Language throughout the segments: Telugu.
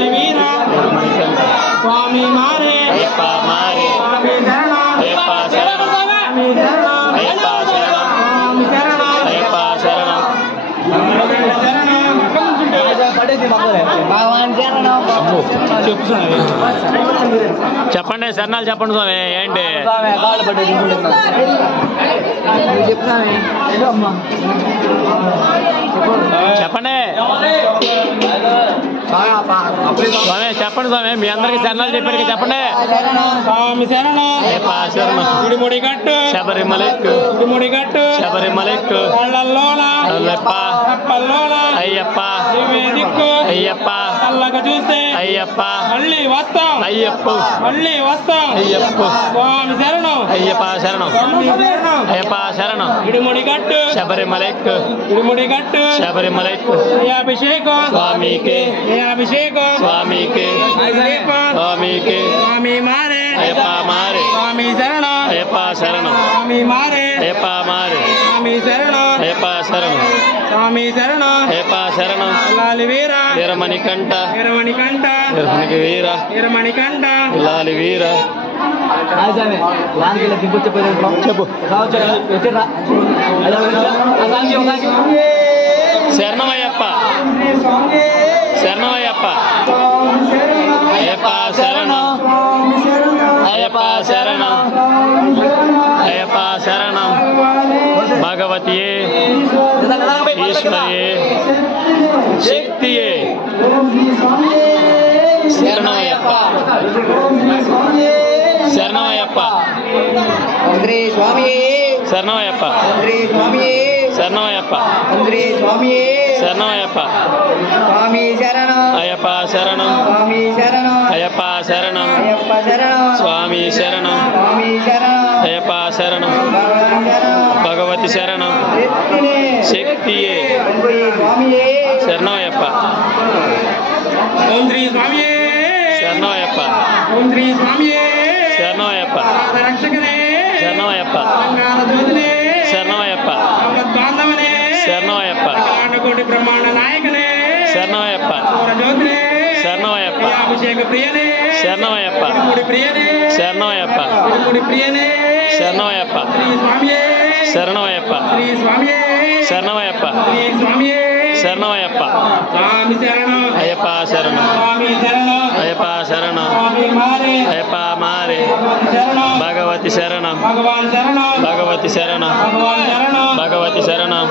అల్లాలి వీర స్వామి మారే అయ్యప్ప మారే స్వామి శరణ అయ్యప్ప శరణం స్వామి శరణ అయ్యప్ప శరణం స్వామి శరణ అయ్యప్ప శరణం చెప్పండి శరణాలు చెప్పండి స్వామి ఏంటి చెప్పండి స్వామి చెప్పండి స్వామి మీ అందరికి శరణాలు చెప్పారు చెప్పండి స్వామి శరణ అయ్యప్ప శరణం ఇడిముడి గట్టు శబరిమలెక్కు ఇడిముడి గట్టు శబరిమలెక్కు కళ్ళల్లోన అయ్యప్ప కప్పల్లోన అయ్యప్ప నువ్వే దిక్కు అయ్యప్ప కళ్ళకు చూస్తే అయ్యప్ప మళ్ళీ వస్తాం అయ్యప్ప మళ్ళీ వస్తాం అయ్యప్ప స్వామి శరణం అయ్యప్ప శరణం స్వామి శరణం అయ్యప్ప శరణం ఇడిముడి గట్టు శబరిమలెక్కు ఇడిముడి గట్టు శబరిమలెక్కు అభిషేకం స్వామికి అభిషేకం స్వామికి స్వామికి స్వామి మారే అయ్యప్ప మారే స్వామి శరణ అయ్యప్ప శరణం స్వామి మారే అయ్యప్ప మారే స్వామి శరణ అయ్యప్ప శరణం స్వామి శరణ అయ్యప్ప శరణం అల్లాలి వీర వీరమణి కంట వీరమణి కంట వీరమణికి వీర వీరమణి కంట లాలి వీర చెప్పు శరణమయ్యప్ప శరణమయ్యప్ప అయ్యప్ప శరణం అయ్యప్ప శరణం అయ్యప్ప శరణం భగవతియే ఈశ్వరియే శక్తియే శరణమయ్యప్ప శరణమయ్యప్ప శరణమయ్యప్ప శరణమయ్యప్ప శరణమయ్యప్ప స్వామి శరణం అయ్యప్ప శరణం స్వామి శరణం అయ్యప్ప శరణం అయ్యప్ప శరణం స్వామి శరణం స్వామి శరణం అయ్యప్ప శరణం భగవాన్ శరణం భగవతి శరణం శక్తినే శక్తియే స్వామియే శరణమయ్యప్ప ఓం శ్రీ స్వామియే శరణమయ్యప్ప ఓం శ్రీ స్వామియే శరణమయ్యప్ప రక్షకనే శరణమయ్యప్ప తెలంగాణ జ్యోతినే శరణమయ్యప్ప బాంధవనే శరణమయ్యప్ప కోటి బ్రహ్మాండ నాయకనే శరణమయ్యప్ప జ్యోతినే శరణమయ్యప్ప అభిషేక ప్రియనే శరణమయ్యప్ప ఇరుముడి ప్రియనే శరణమయ్యప్ప ఇరుముడి ప్రియనే శరణమయ్యప్ప శ్రీ స్వామియే శరణమయ్యప్ప శ్రీ స్వామియే శరణమయ్యప్ప శ్రీ స్వామియే శరణమయ్యప్ప స్వామి శరణం అయ్యప్ప శరణం స్వామి శరణం అయ్యప్ప శరణం స్వామి మారే అయ్యప్ప మారే శరణం భగవతి శరణం భగవాన్ శరణం భగవతి శరణం భగవాన్ శరణం భగవతి శరణం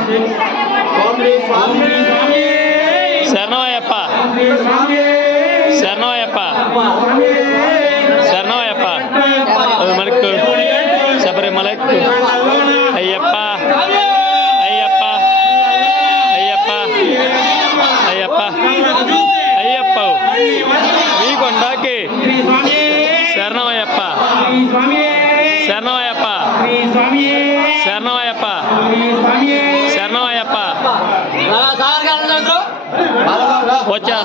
శరణమయ్యప్ప శరణమయ్యప్ప శరణమయ్యప్ప మలక్కు శబరిమలక్కు అయ్యప్ప అయ్యప్ప అయ్యప్ప అయ్యప్ప అయ్యప్ప ఈ కొండకి శరణమయ్యప్ప శరణమయ్యప్ప శరణమయ్యప్ప శరణమయ్యప్ప వచ్చా